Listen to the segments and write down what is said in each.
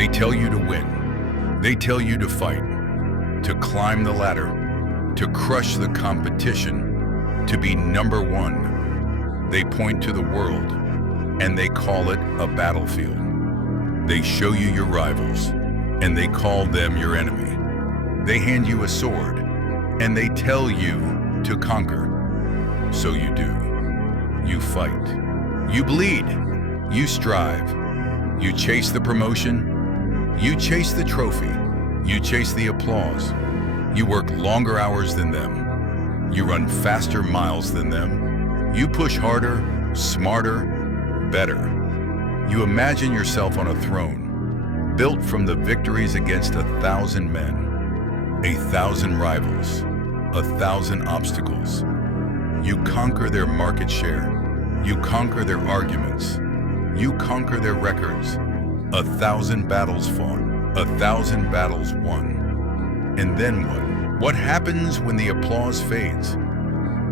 They tell you to win. They tell you to fight, to climb the ladder, to crush the competition, to be number one. They point to the world, and they call it a battlefield. They show you your rivals, and they call them your enemy. They hand you a sword, and they tell you to conquer. So you do. You fight. You bleed. You strive. You chase the promotion. You chase the trophy. You chase the applause. You work longer hours than them. You run faster miles than them. You push harder, smarter, better. You imagine yourself on a throne, built from the victories against 1,000 men, 1,000 rivals, 1,000 obstacles. You conquer their market share. You conquer their arguments. You conquer their records. 1,000 battles fought, 1,000 battles won. And then what? What happens when the applause fades?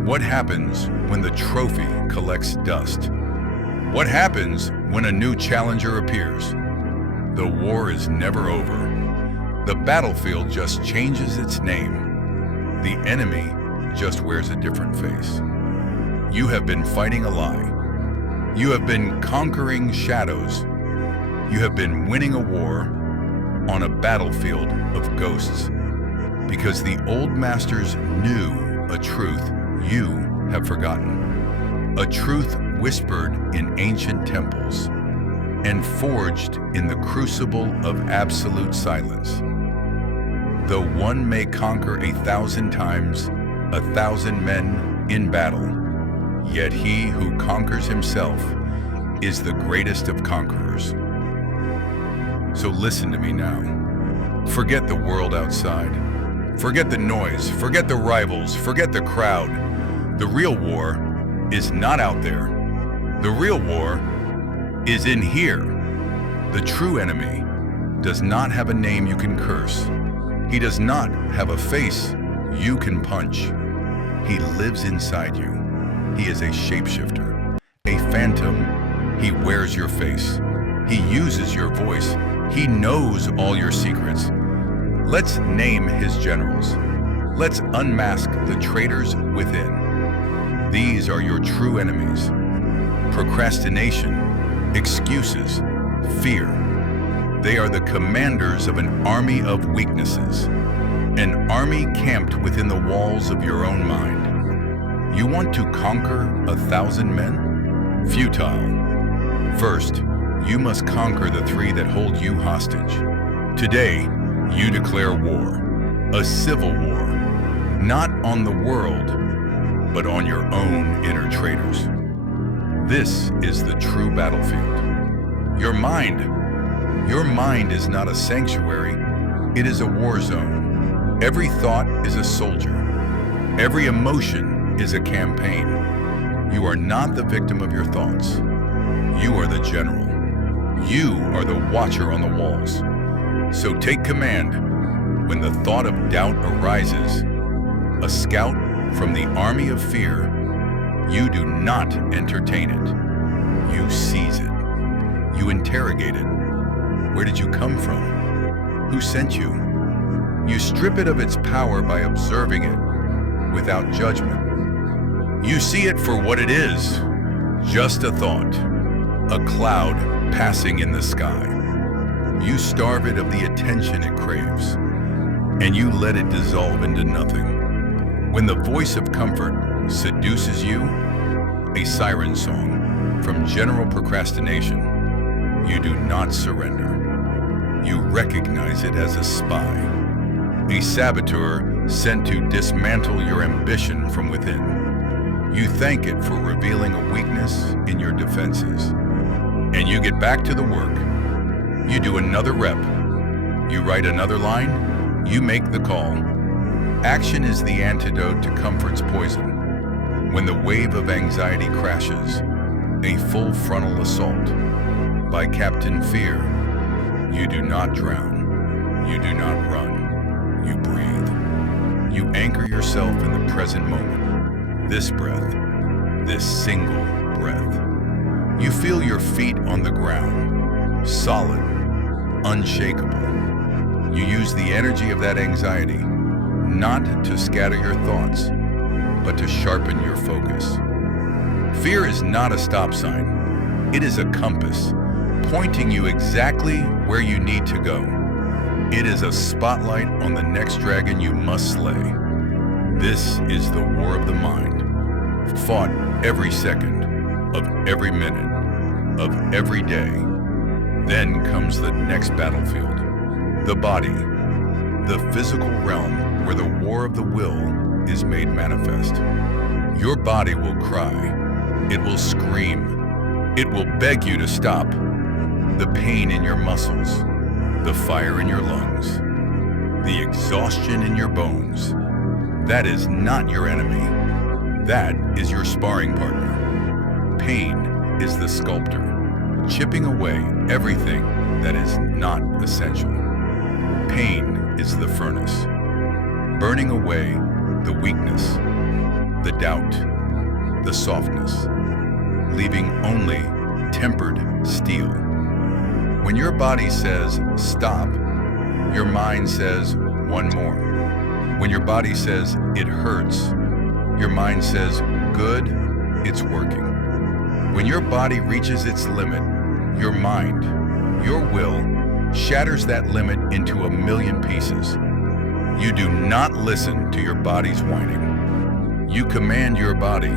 What happens when the trophy collects dust? What happens when a new challenger appears? The war is never over. The battlefield just changes its name. The enemy just wears a different face. You have been fighting a lie. You have been conquering shadows. You have been winning a war on a battlefield of ghosts. Because the old masters knew a truth you have forgotten. A truth whispered in ancient temples and forged in the crucible of absolute silence. Though one may conquer 1,000 times, 1,000 men in battle, yet he who conquers himself is the greatest of conquerors. So listen to me now. Forget the world outside. Forget the noise, forget the rivals, forget the crowd. The real war is not out there. The real war is in here. The true enemy does not have a name you can curse. He does not have a face you can punch. He lives inside you. He is a shapeshifter, a phantom. He wears your face. He uses your voice. He knows all your secrets. Let's name his generals. Let's unmask the traitors within. These are your true enemies. Procrastination, excuses, fear. They are the commanders of an army of weaknesses, an army camped within the walls of your own mind. You want to conquer 1,000 men? Futile. First, you must conquer the 3 that hold you hostage. Today, you declare war, a civil war, not on the world, but on your own inner traitors. This is the true battlefield. Your mind is not a sanctuary, it is a war zone. Every thought is a soldier. Every emotion is a campaign. You are not the victim of your thoughts. You are the general. You are the watcher on the walls. So take command when the thought of doubt arises. A scout from the army of fear, you do not entertain it. You seize it. You interrogate it. Where did you come from? Who sent you? You strip it of its power by observing it without judgment. You see it for what it is, just a thought, a cloud passing in the sky. You starve it of the attention it craves, and you let it dissolve into nothing. When the voice of comfort seduces you, a siren song from general procrastination, you do not surrender. You recognize it as a spy, a saboteur sent to dismantle your ambition from within. You thank it for revealing a weakness in your defenses, and you get back to the work. You do another rep. You write another line. You make the call. Action is the antidote to comfort's poison. When the wave of anxiety crashes, a full frontal assault by Captain Fear, you do not drown. You do not run. You breathe. You anchor yourself in the present moment. This breath, this single breath. You feel your feet on the ground, solid, unshakable. You use the energy of that anxiety not to scatter your thoughts, but to sharpen your focus. Fear is not a stop sign. It is a compass, pointing you exactly where you need to go. It is a spotlight on the next dragon you must slay. This is the war of the mind, fought every second of every minute of every day. Then comes the next battlefield, the body, the physical realm where the war of the will is made manifest. Your body will cry, it will scream, it will beg you to stop. The pain in your muscles, the fire in your lungs, the exhaustion in your bones, that is not your enemy. That is your sparring partner. Pain is the sculptor, chipping away everything that is not essential. Pain is the furnace, burning away the weakness, the doubt, the softness, leaving only tempered steel. When your body says stop, your mind says one more. When your body says it hurts, your mind says good, it's working. When your body reaches its limit, your mind, your will, shatters that limit into a million pieces. You do not listen to your body's whining. You command your body.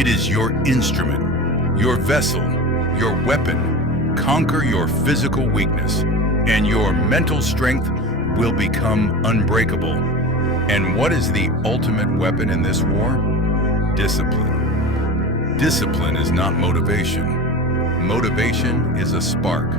It is your instrument, your vessel, your weapon. Conquer your physical weakness, and your mental strength will become unbreakable. And what is the ultimate weapon in this war? Discipline. Discipline is not motivation. Motivation is a spark,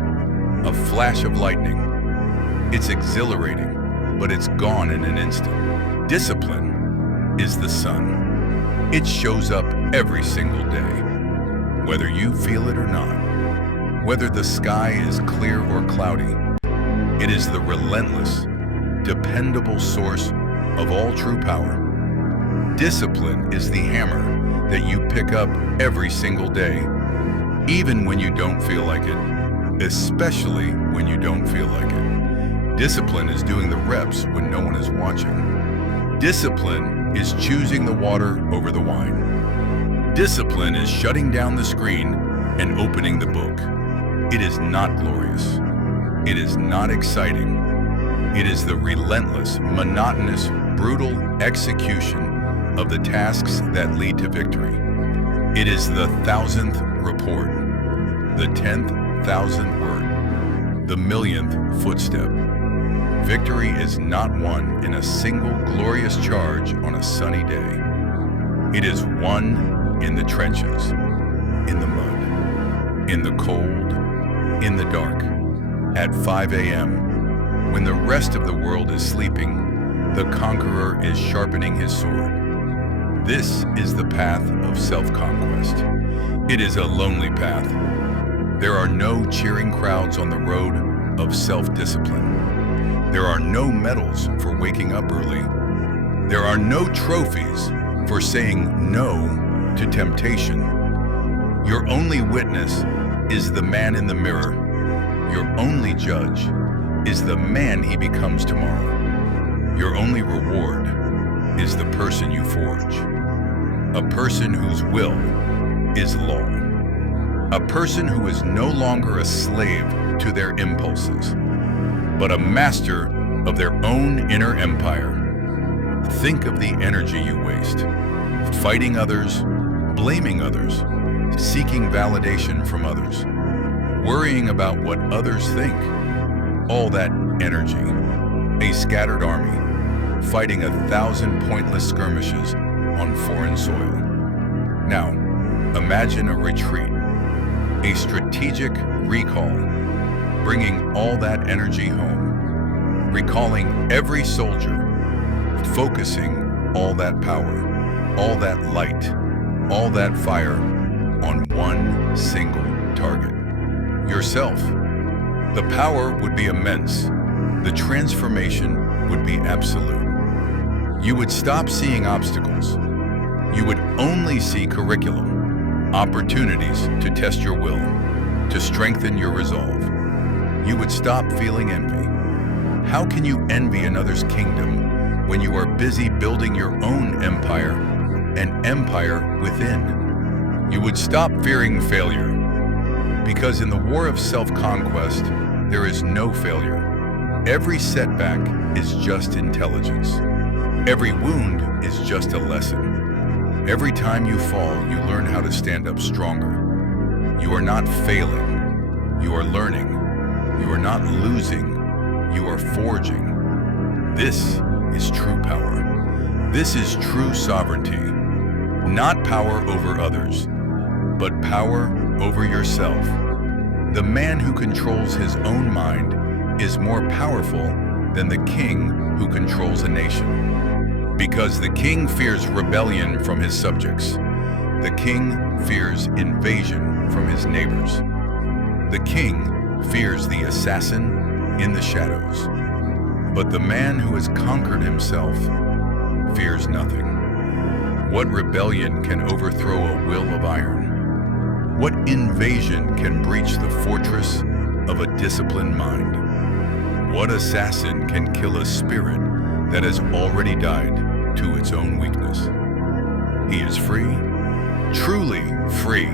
a flash of lightning. It's exhilarating, but it's gone in an instant. Discipline is the sun. It shows up every single day, whether you feel it or not. Whether the sky is clear or cloudy, it is the relentless, dependable source of all true power. Discipline is the hammer that you pick up every single day, even when you don't feel like it, especially when you don't feel like it. Discipline is doing the reps when no one is watching. Discipline is choosing the water over the wine. Discipline is shutting down the screen and opening the book. It is not glorious. It is not exciting. It is the relentless, monotonous, brutal execution of the tasks that lead to victory. It is the 1,000th report, the 10,000th word, the 1,000,000th footstep. Victory is not won in a single glorious charge on a sunny day. It is won in the trenches, in the mud, in the cold, in the dark, at 5 a.m., when the rest of the world is sleeping, the conqueror is sharpening his sword. This is the path of self-conquest. It is a lonely path. There are no cheering crowds on the road of self-discipline. There are no medals for waking up early. There are no trophies for saying no to temptation. Your only witness is the man in the mirror. Your only judge is the man he becomes tomorrow. Your only reward is the person you forge. A person whose will is law. A person who is no longer a slave to their impulses, but a master of their own inner empire. Think of the energy you waste, fighting others, blaming others, seeking validation from others, worrying about what others think. All that energy, a scattered army, fighting 1,000 pointless skirmishes on foreign soil. Now, imagine a retreat, a strategic recall, bringing all that energy home, recalling every soldier, focusing all that power, all that light, all that fire on one single target. Yourself. The power would be immense. The transformation would be absolute. You would stop seeing obstacles. You would only see curriculum, opportunities to test your will, to strengthen your resolve. You would stop feeling envy. How can you envy another's kingdom when you are busy building your own empire, an empire within? You would stop fearing failure, because in the war of self-conquest, there is no failure. Every setback is just intelligence. Every wound is just a lesson. Every time you fall, you learn how to stand up stronger. You are not failing. You are learning. You are not losing. You are forging. This is true power. This is true sovereignty. Not power over others, but power over yourself. The man who controls his own mind is more powerful than the king who controls a nation. Because the king fears rebellion from his subjects. The king fears invasion from his neighbors. The king fears the assassin in the shadows. But the man who has conquered himself fears nothing. What rebellion can overthrow a will of iron? What invasion can breach the fortress of a disciplined mind? What assassin can kill a spirit that has already died to its own weakness? He is free, truly free.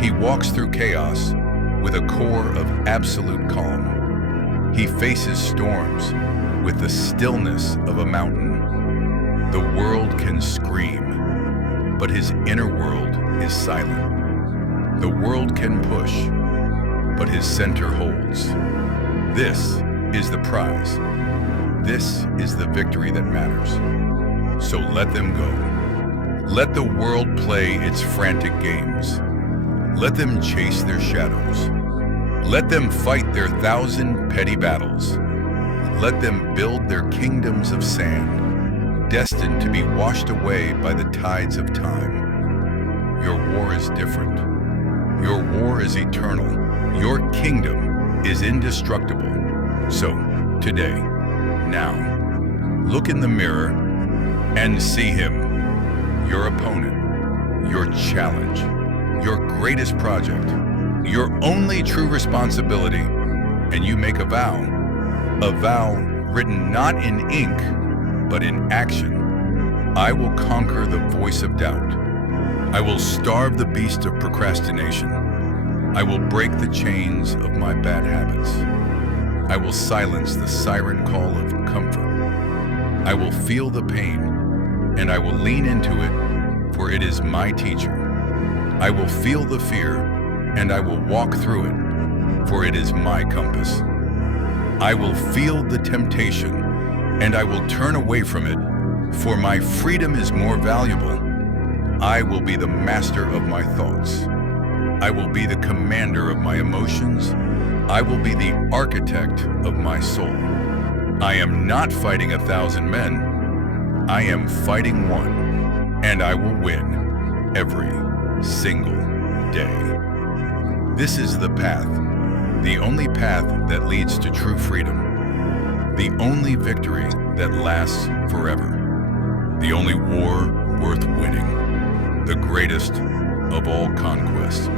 He walks through chaos with a core of absolute calm. He faces storms with the stillness of a mountain. The world can scream, but his inner world is silent. The world can push, but his center holds. This is the prize. This is the victory that matters. So let them go. Let the world play its frantic games. Let them chase their shadows. Let them fight their 1,000 petty battles. Let them build their kingdoms of sand, destined to be washed away by the tides of time. Your war is different. Your war is eternal. Your kingdom is indestructible. So, today, now, look in the mirror and see him, your opponent, your challenge, your greatest project, your only true responsibility, and you make a vow written not in ink, but in action. I will conquer the voice of doubt. I will starve the beast of procrastination. I will break the chains of my bad habits. I will silence the siren call of comfort. I will feel the pain, and I will lean into it, for it is my teacher. I will feel the fear, and I will walk through it, for it is my compass. I will feel the temptation, and I will turn away from it, for my freedom is more valuable. I will be the master of my thoughts. I will be the commander of my emotions. I will be the architect of my soul. I am not fighting 1,000 men. I am fighting one, and I will win every single day. This is the path, the only path that leads to true freedom, the only victory that lasts forever, the only war worth winning, the greatest of all conquests.